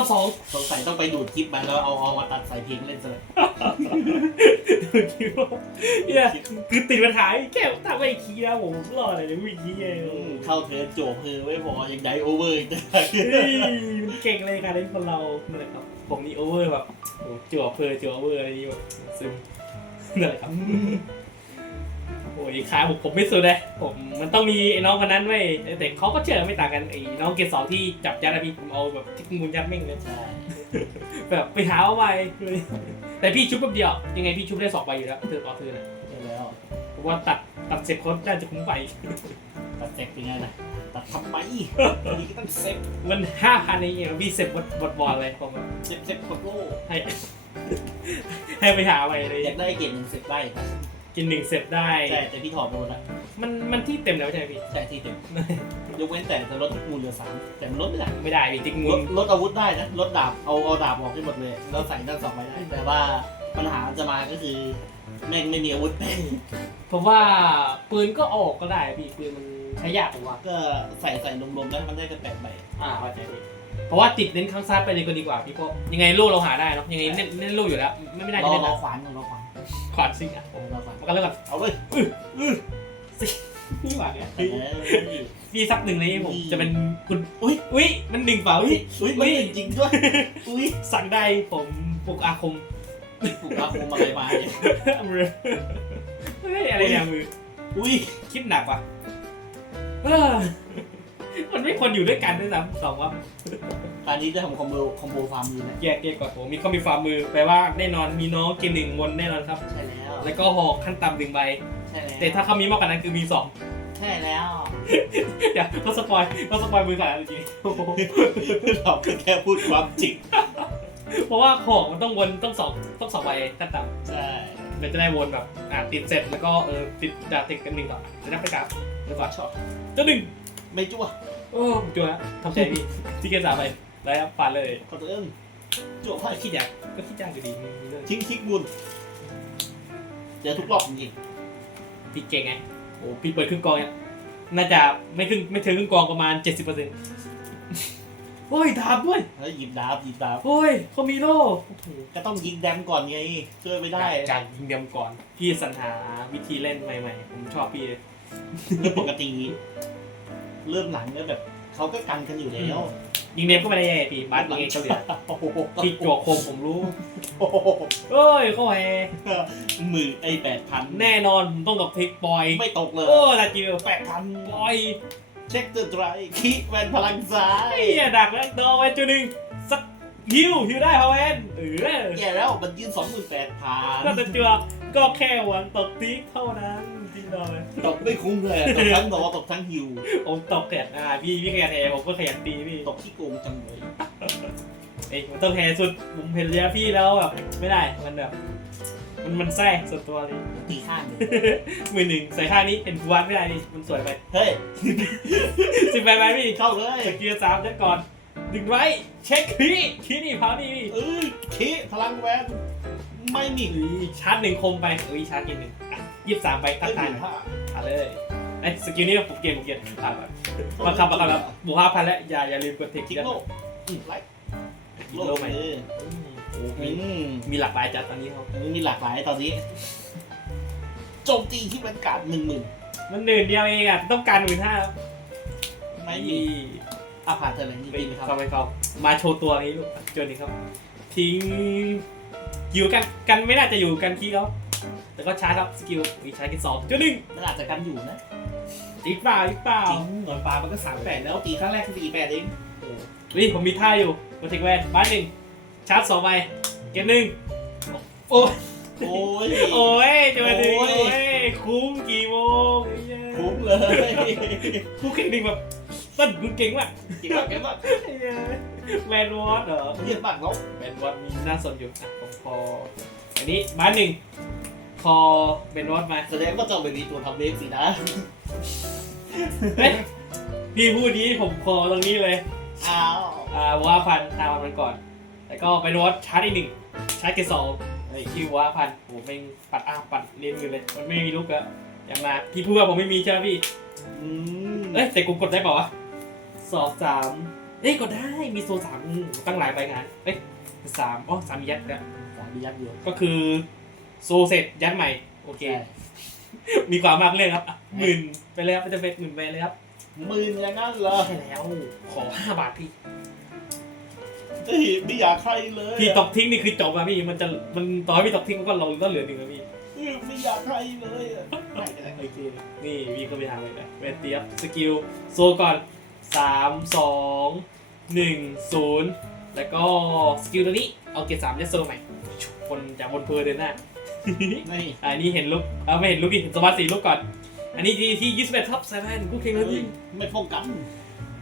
อบสองสงสัยต้องไปดูดคลิปมาแล้วเอาเอามาตัดใส่เพลงเล่นซะเลยคิดว่าเนี่ยคือติดปัญหาแค่ทำไอ้คีย์นะผมรออะไรเนี่ยวิ่งคีย์ไงอืมเข้าเธอโจบเพอไม่พอยังได้โอเวอร์อีกต่างหากเฮ้ยมันเก่งเลยค่ะเล่นคนเรานั่นแหละครับ ผมนี่โอเวอร์แบบโอ้จั่วเพอจั่วโอเวอร์อะไรนี่แบบซึมนั่นแหละครับโอ้ยขาผมผมไม่สุดเลยผมมันต้องมีไอ้น้องคนนั้นไว้ยแต่เขาก็เชื่อไม่ต่างกันไอ้น้องเกรดสองที่จับยัดอะพี่ผมเอาแบบที่มูลยัดแม่งเลยใช่แบบไปหาเอาไว้เลยแต่พี่ชุบแป๊บเดียวยังไงพี่ชุบได้สองใบอยู่แล้วเธอต่อเธอนะใช่แล้วเพราะว่าตัดตัดเสร็จเขาน่าจะคุ้มไปตัดเซ็กเป็นไงนะตัดทำไมนี่ก็ต้องเซ็กมันห้าพันเองพี่เสร็จบดบดบอลเลยผมเซ็กเซ็กกดโล่ให้ให้ไปหาไว้เลยอยากได้เกรดหนึ่งเซ็กได้ครับ กินหนึ่งเสร็จได้ ใช่แต่พี่ถอดไปหมดละมันมันที่เต็มแล้วใช่ไหมพี่ ใช่ที่เต็มยกเว้นแต่จะลดมูลเหลือสามแต่มันลดไม่ได้ไม่ได้พี่ติ๊กลมุดนลดอาวุธได้นะลดดาบเอาเอาดาบออกให้หมดเลยแล้วใส่ด้านสองไปได้แต่ว่าปัญหาจะมาก็คือแม่งไม่มีอาวุธผมว่าปืนก็ออกก็ได้พี่ปืนมันใช้ยากผมว่าก็ใส่ใส่รวมๆแล้วมันได้กันแปดใบอ่าเข้าใจพี่ เพราะว่าติดเน้นข้างซ้ายไปเลยก็ดีกว่าพี่เพราะยังไงลูกเราหาได้เนาะยังไงเน้นเน้นลูกอยู่แล้วไม่ไม่น่ารจะอเล่นรอนะขวานก่อนรอขวานขวานซิงอะเออรอขวานมันก็เริ่มแบบเอาเลยนี่หว่าเนี่ยเออพี่สักหนึ่งเลยผมอืมจะเป็นคุณอุ้ยอุ้ยมันหนึ่งเปล่าอุ้อุ้ยยอุ้ยมันจริงๆด้วยอุ้ยสั่งได้ผมปลุกอาคมปลุกอาคมอะไรมาเนี่ยมือเฮ้ยอะไรเนี่ยมืออุ้ยคิดหนักว่ะเออ มันไม่ควรอยู่ด้วยกันด้วยซ้ำสองว่าการนี้จะทำคอมโบคอมโบฟาร์มอยู่นะแยกแยกก่อนผมมีเขามีฝ่ามือแปลว่าแน่นอนมีน้องเกมหนึ่งมนแน่นอนครับ ใช่แล้วแล้วก็หอกขั้นต่ำหนึ่งใบ ใช่แล้วแต่ถ้าเขามีมากกว่านั้นคือมีสองใช่แล้วเดี๋ยวเขาสปอยเขาสปอยมือขนาดนั้นจริงโอ้โหเราก็แค่พูดความจริงเพราะว่าหอกมันต้องวนต้องสองต้องสองใบขั้นต่ำใช่เราจะได้วนแบบอ่าติดเสร็จแล้วก็เออติดดาบติดกันหนึ่งต่อจะนับไปกราฟแล้วก็ชอบเจ้าหนึ่งไม่จั่ว โอ้จัวนะทำใจพี่ที่เกมสามไปแล้วครับผ่านเลยขอตัวเองจั่วไพ่คิดอยากก็คิดยากอยู่ดีมีเรื่องทิ้งทิ้งบุญเจอทุกรอบจริงพี่เก่งไงโอ้พี่เปิดครึ่งกองเนี่ยน่าจะไม่ครึ่งไม่ถึงครึ่งกองประมาณ70%โอ้ยดาบด้วยๆเฮ้ยหยิบดาบหยิบดาบโอ้ยเขามีโล่โอ้โหก็ต้องยิงแดมก่อนไงช่วยไม่ได้จากยิงเดียมก่อน พี่สรรหาวิธีเล่นใหม่ๆ ผมชอบพี่เลยเรื่องปกติ เริ่มหลังแล้วแบบเขาก็กันกันอยู่แล้วยิงเดียมก็ไม่ได้แย่พี่บาสยิงเองก็เหลือโอ้โหพี่จวกคมผมรู้โอ้โหโอ้ยเขาแฮมือไอ้แปดพันแน่นอนผมต้องกับพลิกปล่อยไม่ตกเลยโอ้ลาจิวแปดพันปล่อยเช็คเตอร์ไดรคิแวนพลังซ้าไอ้ยเหี้ยดักแล้วดอไว้จุดหนึ่งสักฮิวฮิวได้พาวเวนเออแย่แล้วมันยืนสองหมื่นแปดพันก็จะจวกก็แค่หวังตกทิกเท่านั้น จริงเลยตกไม่คุ้มเลยตกทั้งดอตกทั้งฮิว ผมตกแขนอ่าพี่พี่ขยันแทผมก็ขยันตีพี่ตกที่โกงจังเลยเอ้ยผมต้องแทสุดผมเห็นระยะพี่แล้วแบบไม่ได้มันแบบมันมันแทรกส่วนตัวเลย ตีข้างเลยมือหนึ่งใส่ข้างนี้เห็นวัดไม่ได้นี่มันสวยไปเฮ้ยสิบใบไหมพี่เข้าเลยสกิลสามเดี๋ยวก่อนดึงไว้เช็คคีคีนี่พาวนี่พี่เอ้ยคิพลังแวนไม่มี อุ้ยชาร์จหนึ่งคมไปอุ้ยชาร์จกินหนึ่ง ยี่สิบสามไปทักทายหน่อยผ้าเอาเลยไอ้สกิลนี้ผมเกลียดผมเกลียดผ่านไปมาคำมาคำแล้วบวกห้าพันแล้วอย่าอย่าลืมกดเทคทิ้งกันโลกอืมไลท์โลกใหม่เออโอ้อืมีมมีหลากหลายจัดตอนนี้เขามันมีหลากหลายตอนนี้โจมตีที่เป็นการหนึ่งหมื่นมันหนึ่งเดียวเองอะต้องการหมื่นห้าไม่มีอาผ่านเธอเลยจไปริงๆครับเข้าไปเขามาโชว์ตัวนี้ลูกเจอนี่ครับ ทิ้งอยู่กันกันไม่น่าจะอยู่กันคีเขา แต่ก็ชาร์จครับสกิลอีกชาร์จกินสองเจอหนึ่งมันอาจจะกันอยู่นะอีกเปล่าอีกเปล่าจริงหน่วยปลามันก็สามแปดแล้วตีครั้งแรกสี่แปดเองนี่ผมมีท่าอยู่มาเทคแวนบ้านหนึ่งชาร์จสองใบเกมหนึ่งโอ้ยโอ้ยโอ้ยจะมาถึงโอ้โอ้ยยคุ้มกี่โมงไอ้เหี้ยคุ้มเลยคู่แข่งหนึ่งแบบสั้นคุณเก่งมากเก่งมากเก่งมากไอ้เหี้ยแมนวอตเหรอเยี่ยมมากเนาะแมนวอตมีน่าสนอยู่อะผมคออันนี้บ้านหนึ่ง คอแมนวอตมาแสดงว่าเจ้าเป็นดีตัวทำเลขสินะเฮ้ยพี่พูดนี้ผมคอตรงนี้เลย อ้าวอ่าว่าพันตามมันก่อน แล้วก็แมนวอตชาร์จอีกหนึ่งชาร์จเกรดสองไอ้คิวว่าพันโอ้ไม่งปัดอ้าปัดเล่นมือเลย มันไม่มีลูกอะอย่างมาพี่พูดว่าผมไม่มีใช่ไหมพี่อืมเอ้ยแต่กูกดได้เปล่าวะสองสามเอ้ยก็ได้มีโซสามอืมตั้งหลายใบงานเอ้ยสามอ๋อสามยัดแล้วสามยับอยู่ก็คือ โซเสร็จยัดใหม่ โอเคใช่มีความมากเลยครับอะหมื่นไปเลยครับจะเป็นหมื่นไปเลยครับหมื่นอย่างนั้นเหรอใช่แล้ว ขอห้าบาทพี่เฮ้ยไม่อยากใครเลยพี่ตกทิ้งนี่คือจบอะพี่มันจะมันต่อให้พี่ตกทิ้งมันก็ลงก็เหลือหนึ่งอะพี่เฮ้ยไม่อยากใครเลยอะไม่ก็ได้โอเคนี่วีก็ไปทางเลยนะเวทเตียบสกิลโซก่อนสามสองหนึ่งศูนย์แล้วก็สกิลตัวนี้เอาเกรดสามยัดโซใหม่คนจากบนเพลเดินหน้า นี่อันนี้เห็นลูกเอาไม่เห็นลูกดิเห็นสวัสดีลูกก่อน อันนี้ที่ที่ยี่สิบเอ็ดท็อปเซเว่นกูเก่งเลยเฮ้ยพี่ไม่ป้องกัน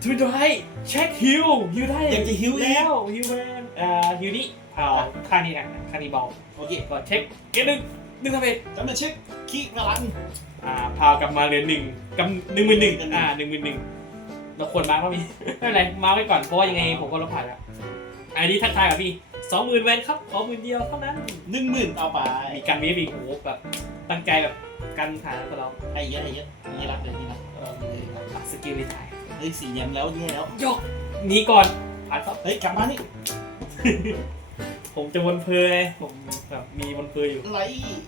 ทูดอยเช็คฮิวฮิวได้ยังจะฮิวอีกแล้วฮิวแมนอ่าฮิวนี่เอาค่านี้นะค่านี้เบาโอเคก็เช็คเกตหนึ่งหนึ่งทำเองจะมาเช็คขี้พลังอ่าพาวกลับมาเหลือหนึ่งกับหนึ่งหมื่นหนึ่งหนึ่งหมื่นหนึ่งอ่าหนึ่งหมื่นหนึ่งเราควรมาร์กก็มีไม่เป็นไรมาร์กไว้ก่อนเพราะว่ายังไงผมก็ลบผ่านแล้วอันนี้ทักทายกับพี่ สองหมื่นแวนครับขอหมื่นเดียวเท่านั้นหนึ่งหมื่นเอาไปมีการวีฟอีกโอ้โหแบบตั้งใจแบบกันฐานกับเราให้เยอะให้เยอะนี่รักเลยนี่รักเอออะสกิลรีไทายเฮ้ยสี่แยมแล้วแย่แล้วยกหนี้ก่อนผ่านครับเฮ้ยกลับมานี่ ผมจะวนเพลยผมแบบมีวนเพลยอยู่ไลท์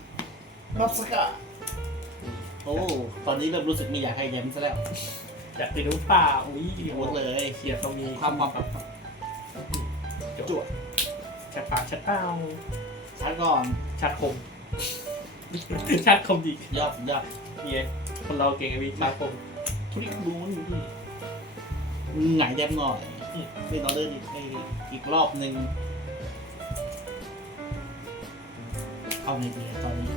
นับสกาโอ้ตอนนี้เริ่มรู้สึกไม่อยากให้แยมซะแล้วอยากไปดูเปล่าอุ้ยโหดเลยเขียดตรงนี้ความความแบบจวด ชัดปากชัดเป้าชัดก่อนชัดคม ชัดคมดียอดยอดเนี่ยคนเราเก่งไอ้วิชัดคมทุกรู้นี่พี่หงายแยมหน่อยอืมเล่นออเดอร์อีกอีกรอบหนึ่งเอาในดีตอนนี้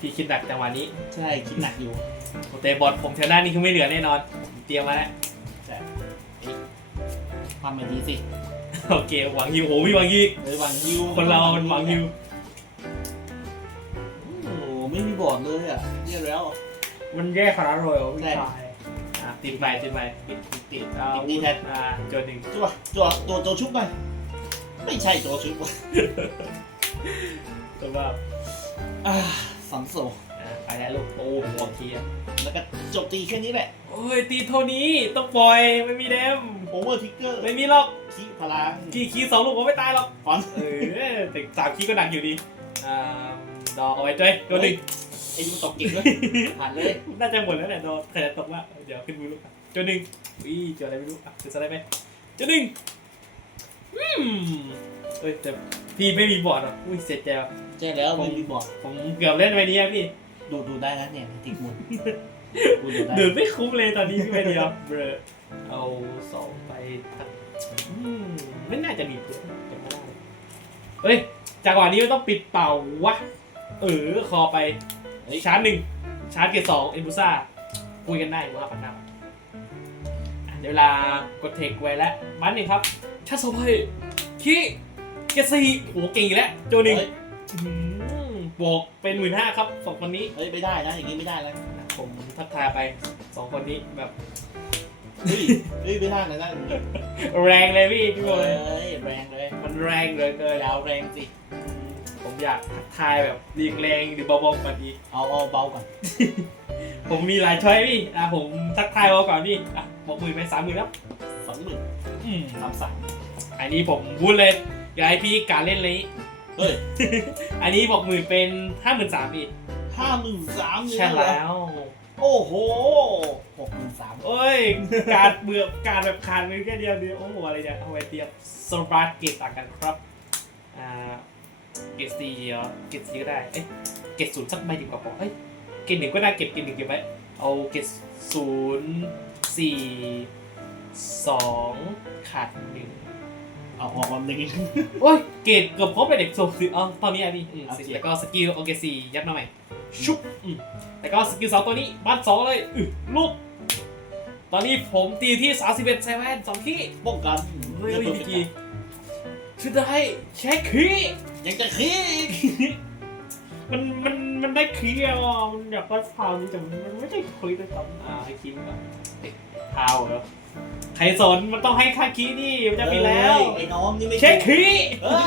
พี่คิดหนักจังหวะนี้ ใช่คิดหนักอยู่โอเตบอลผมเทอหน้านี่คือไม่เหลือแน่นอนผมเตรียมมาแล้วความไม่ดีสิ โอเคหวังฮิวโอ้ยหวังฮิวเลยหวังฮิวคนเรามันหวังฮิวโอ้โหไม่มีบอร์ดเลยอะเรียกแล้ว มันแย่ขนาดเลยพี่ใช่ชายอะติดไปติดไปติดติดติดเอาติดดีแทนอ่าโจนหนึ่งตัวตัวตัวตัวชุบไหมไม่ใช่ตัวชุบว่ะแต่ว่าอ่าสังโซอะไปแล้วลูกโอ้หัวเทียแล้วก็จบตีแค่นี้แหละ โอ้ยตีเท่านี้ต้องปล่อยไม่มีเดม โอเวอร์ทิกเกอร์ไม่มีหรอกขี้พลังกี่คีย์สองลูกผมไม่ตายหรอกฟอนเออแต่สามคีย์ก็หนักอยู่ดีอ่าดอกเอาไว้จ้อยตัวหนึ่งไอ้ยูตกเก่งเลยผ่านเลยน่าจะหมดแล้วแหละดอกแต่ตกว่าเดี๋ยวขึ้นมือลูกอะตัวหนึ่งอุ้ยเจออะไรไม่รู้อะจะสไลด์ไปตัวหนึ่งอืมเอ้ยแต่พี่ไม่มีบอร์ดหรอกอุ้ยเสร็จแล้วใช่แล้วไม่มีบอร์ดผมเกือบเล่นไปนี้อะพี่ ดูดูได้นะเนี่ยติดมุนดูดูได้เดือดไม่คุ้มเลยตอนนี้พี่ไปเดียวเบรอ เอาสองไปตัดอืมไม่น่าจะมีเพื่อนจะไม่ได้เฮ้ยจังหวะนี้มันต้องปิดเป่าวะ เออคอไปเฮ้ย ชาร์จหนึ่งชาร์จเกียร์สองเอ็นบูซ่าคุยกันได้ว่าปันหน้าอะเดี๋ยวเวลากดเทคไว้แล้วบันหนึ่งครับชาร์จโซไปคีเกียร์สี่โหเก่งอีกแล้วโจหนึ่ง เฮ้ยอื้อหือบวกเป็นหมื่นห้าครับสองคนนี้เฮ้ยไม่ได้นะอย่างงี้ไม่ได้แล้ว ผมทักทายไปสองคนนี้แบบ เฮ้ยเฮ้ยไม่ได้นะนั่นแรงเลยพี่พี่บอลเฮ้ยแรงเลย มันแรงเหลยเกินดาวแรงสิ ผมอยากทักทายแบบดีแรงหรือเบาๆกว่านี้เอาเอาเบาก่อน ผมมีหลายช้อยพี่ อะผมทักทายเบาก่อนพี่ อะบอกหมื่นไปสามหมื่นครับสองหมื่นอืมสามสามอันนี้ผมพูดเลยอยากให้พี่การเล่นเลยเฮ้ย อันนี้บอกหมื่นเป็นห้าหมื่นสามพี่ห้าหมื่นสามใช่แล้ว โอ้โหหกหมื่นสามโอ้ย การเบื่อการแบบขาดไปแค่เดียวเดียวโอ้โหอะไรเนี่ยเอาไว้เทียบโซลบาร์เกตต่างกันครับอ่าเกตซีเหรอเกตซีก็ได้เอ๊ะเกตศูนย์สักใบดีกว่าปะเอ้ยเกตหนึ่งก็ได้เกตเกตหนึ่งเก็บไว้เอาเกตศูนย์สี่สองขาดหนึ่งเอาออกมาหนึ่งโอ้ยเกรดเกือบครบเลยเด็กส่งสิเอาตอนนี้อะพี่อืมโอเคแล้วก็สกิลโอเคสี่ยัดมาใหม่ ชุบแล้วก็สกิลสองตัวนี้บัตสองเลยอือลูก ตอนนี้ผมตีที่สามสิบเอ็ดเซเว่นสองขี้ป้องกันเฮ้ยเมื่อกี้ชุดได้เช็คขี้ยังจะขี้มันมันมันได้ขี้อะมันอยากได้พาวนี่แต่มันไม่ใช่ขี้ด้วยซ้ำอ่าให้ขี้มันก่อนเอ๊ะพาวเหรอ ใครสนมันต้องให้ค่าขี้นี่มันจะมีแล้วไอ้น้องนี่ไม่เช็คขี้เฮ้ย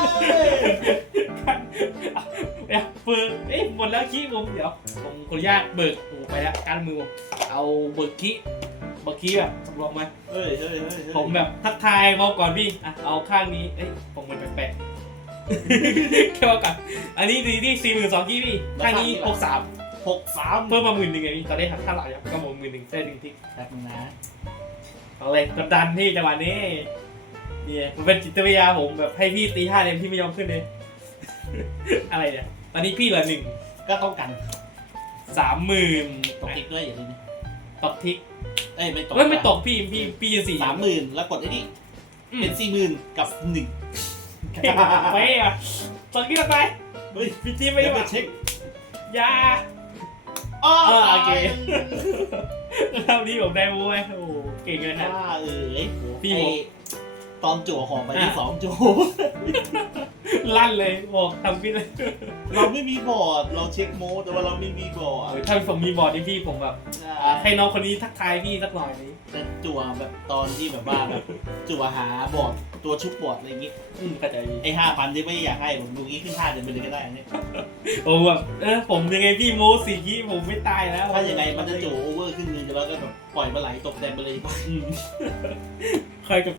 เดี๋ยวเบิกเอ้ยหมดแล้วขี้ผมเดี๋ยวผมขออนุญาตเบิกโอ้ไปแล้วการมือผมเอาเบิกขี้เมื่อกี้แบบสำรองไหมเฮ้ยเฮ้ยเฮ้ยเฮ้ยผมแบบทักทายเขาก่อนพี่อะเอาข้างนี้เอ้ยผมมันแปลกๆแค่ว่าก่อนอันนี้ดีที่สี่หมื่นสองกี้พี่ข้างนี้หกสามหกสามเพิ่มมาหมื่นหนึ่งไงพี่ตอนนี้หักค่าหลักยังก็หมดหมื่นหนึ่งได้หนึ่งทิกแป๊บนึงนะ เอาเลยกดดันพี่จังหวะนี้เนี่ยมันเป็นจิตวิทยาผมแบบให้พี่ตีห้าเนี่ยพี่ไม่ยอมขึ้นเลย อะไรเนี่ย ตอนนี้พี่เหลือหนึ่งก็ต้องกันสามหมื่นตกทิกด้วยอย่าลืมนะตกทิกเอ้ยไม่ตกเฮ้ยไม่ตกพี่พี่พี่ยืนสี่สามหมื่นแล้วกดไอ้นี่อืมเป็นสี่หมื่นกับหนึ่งเก่งไปอะตกที่ลงไปเฮ้ยพี่จีไม่เดี๋ได้ยวไปว่าเช็คอยาอ๋อเออโอเครอบนี้ผมได้บู๊ไหมโอ้โห เก่งเลยนะ ว่าเออไอ้พี่ไอ้บอกตอนจั่วหอมไปที่อะสองจั่วลั่นเลยบอกทำพี่เลยเราไม่มีบอร์ดเราเช็คโมดแต่ว่าเราไม่มีบอร์ดเออถ้าผมมีบอร์ดนี่พี่ผมแบบอ่าให้น้องคนนี้ทักทายพี่สักหน่อยนี้จะจั่วแบบตอนที่แบบว่าแบบจั่วหาบอร์ดตัวชุบบอร์ดอะไรอย่างงี้อืมเข้าใจดีไอ้ห้าพันที่ไม่อยากให้ผมดูงี้ขึ้นห้าเดือนไปเลยก็ได้อันนี้โอ้แบบเออผมยังไงพี่โมสี่กี้ผมไม่ตายแล้วถ้ายังไงมันจะจั่วโอเวอร์ขึ้นนึง แต่ว่าก็แบบปล่อยมาไหลตกแดงไปเลยอืมคอยกับ